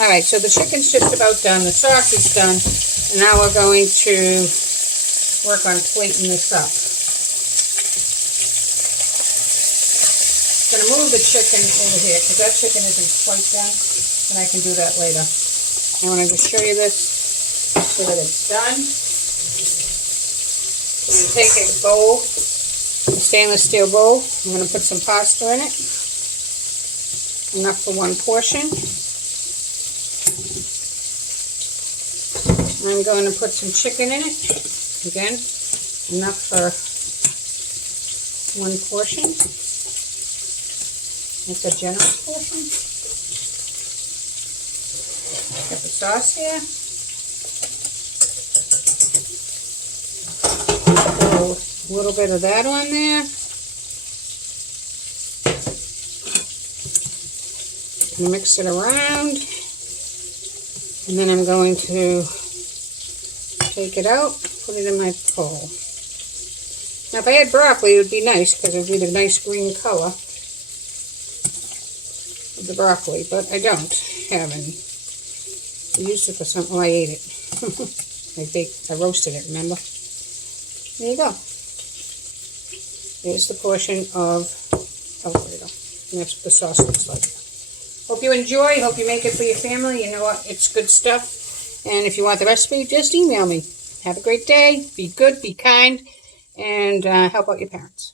Alright, so the chicken's just about done. The sauce is done. And now we're going to work on plating this up. I'm going to move the chicken over here because that chicken isn't quite done. And I can do that later. I want to just show you this so that it's done. I'm going to take a bowl, a stainless steel bowl. I'm going to put some pasta in it. Enough for one portion. I'm going to put some chicken in it. Again, enough for one portion. It's a generous portion. Got the sauce here. Throw a little bit of that on there. Mix it around. And then I'm going to take it out, put it in my bowl. Now if I had broccoli, it would be nice because it would be the nice green color of the broccoli, but I don't have any. I used it for something. I ate it. I roasted it, remember? There you go. There's the portion of Alfredo. And that's what the sauce looks like. Hope you enjoy. Hope you make it for your family. You know what? It's good stuff. And if you want the recipe, just email me. Have a great day. Be good, be kind, and help out your parents.